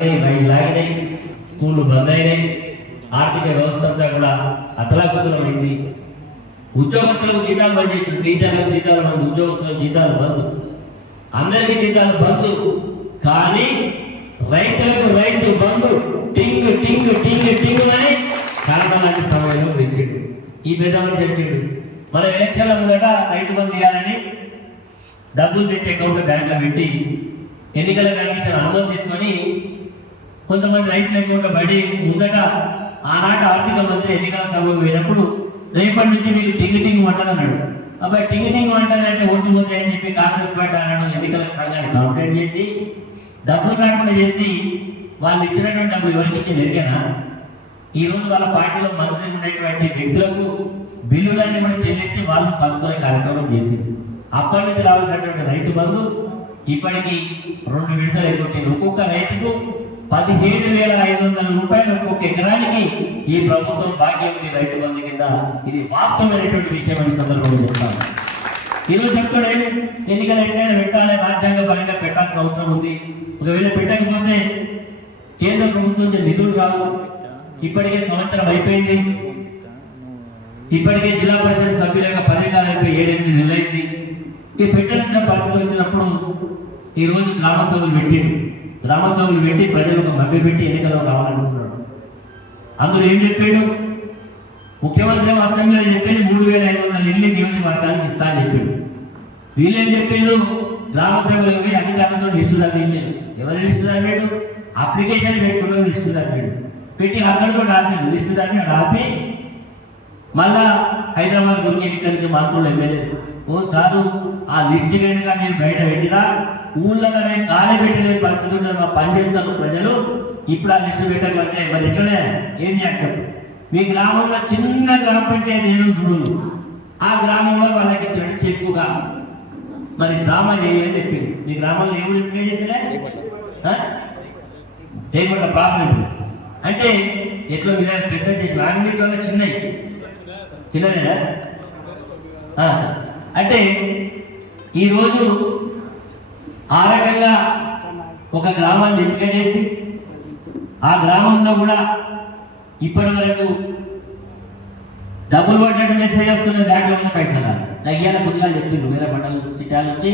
రైలు లాగినాయి, స్కూళ్ళు బంద్ అయినాయి, ఆర్థిక వ్యవస్థ అంతా కూడా అతలాకుతలమైంది. ఉద్యోగస్తులకు జీతాలు బంద్ చేసిన, టీచర్లకు జీతాలు బంద్, ఉద్యోగస్తులకు జీతాలు బంద్, అందరికీ జీతాలు బంద్. కానీ రైతులకు రైతు బంధు టింగ్ టింగ్ టింగ్ టింగ్ అని కలపలాంటి సమయంలో పెంచాడు. ఈ పెద్ద మనిషి వచ్చిండు. మన ఎలక్షన్ల ముందట రైతు బంధు ఇవ్వాలని డబ్బులు తెచ్చి అకౌంట్ బ్యాంకులో పెట్టి ఎన్నికల కమిషన్ అనుమతి తీసుకొని కొంతమంది రైతుల అకౌంట్లో పడి ముందట ఆనాటి ఆర్థిక మంత్రి ఎన్నికల సభకు పోయినప్పుడు రేపటి నుంచి మీకు టింగ్ టింగ్ వంటది అన్నాడు. అబ్బాయి టింగ్ టింగ్ వంటది అంటే ఓటు పోతాయి అని చెప్పి కాంగ్రెస్ పార్టీ అన్నాడు. ఎన్నికల సంఘాన్ని కంప్లైంట్ చేసి డబ్బులు రాకుండా చేసి వాళ్ళు ఇచ్చినటువంటి డబ్బులు ఎవరికి ఇచ్చి ఎరికేనా? ఈ రోజు వాళ్ళ పార్టీలో మంత్రి ఉన్నటువంటి వ్యక్తులకు బిల్లులన్నీ కూడా చెల్లించి వాళ్ళు పంచుకునే కార్యక్రమం చేసింది. అప్పటి నుంచి రావాల్సినటువంటి రైతు బంధు ఇప్పటికి 2 విడతలు అయిపోతుంది. ఒక్కొక్క రైతుకు 17,500 రూపాయలు ఒక్కొక్క ఎకరానికి ఈ ప్రభుత్వం బాకీ ఉంది రైతు బంధు కింద. ఇది వాస్తవమైనటువంటి విషయం అని సందర్భంగా చెప్తాను. ఈరోజు చెప్తాడు ఎన్నికలు ఎట్లయినా పెట్టాలి, రాజ్యాంగ పరంగా పెట్టాల్సిన అవసరం ఉంది. ఒకవేళ పెట్టకపోతే కేంద్ర ప్రభుత్వం నిధులు రావు. ఇప్పటికే సంవత్సరం అయిపోయింది. ఇప్పటికే జిల్లా పరిషత్ సభ్యుల యొక్క పదవికాలం అయిపోయి 7-8 నెలలు అయింది. ఈ పెట్టాల్సిన పరిస్థితి వచ్చినప్పుడు ఈ రోజు గ్రామ సభలు పెట్టి ప్రజలకు మభ్య పెట్టి ఎన్నికల్లో రావాలనుకుంటున్నాడు. అందులో ఏం చెప్పాడు? ముఖ్యమంత్రి అసెంబ్లీలో చెప్పేది 3,500 ఇల్లు నియోజకవర్గానికి ఇస్తా అని చెప్పాడు. వీళ్ళేం చెప్పారు? గ్రామ సభలకు పోయి అధికారులతో లిస్టు చదివించాడు. ఎవరు లిస్టు చదివాడు? అప్లికేషన్ పెట్టుకున్న లిస్టు చదివాడు. పెట్టి అక్కడితో ఆపాడు. లిస్టు చదివి ఆపి మళ్ళా హైదరాబాద్ గురించి ఇక్కడి నుంచి మంత్రులు ఎమ్మెల్యేలు ఓ సారు ఆ లిస్ట్ కనుక మీరు బయట పెట్టినా ఊళ్ళలో మేము కాలే పెట్టలేని పరిస్థితి ఉంటుంది. మా పనిచేస్తారు ప్రజలు. ఇప్పుడు ఆ లిస్టు పెట్టాలంటే మరి ఇట్లనే ఏం చేయాలి చెప్పు? మీ గ్రామంలో చిన్న గ్రామ పంచాయతీ ఏదో చూడు, ఆ గ్రామంలో వాళ్ళకి ఇచ్చినట్టు చెప్పుగా మరి డ్రామా చేయాలని చెప్పింది. మీ గ్రామంలో ఎవరు ఇంటికే చేసిలే చేయకుండా ప్రాబ్లం అంటే ఎట్లా మీద పెద్ద చేసిన ఆంగ్లీట్లో చిన్నదేనా అంటే ఈరోజు ఆ రకంగా ఒక గ్రామాన్ని ఎంపిక చేసి ఆ గ్రామంలో కూడా ఇప్పటి వరకు డబ్బులు పడ్డట్టు మెసేజ్ వస్తున్నది. దాంట్లో మీద పైసలు రాదు. నాకు ఇవాళ పొద్దుగా చెప్పిండు వేరే పంటల చిట్టాల నుంచి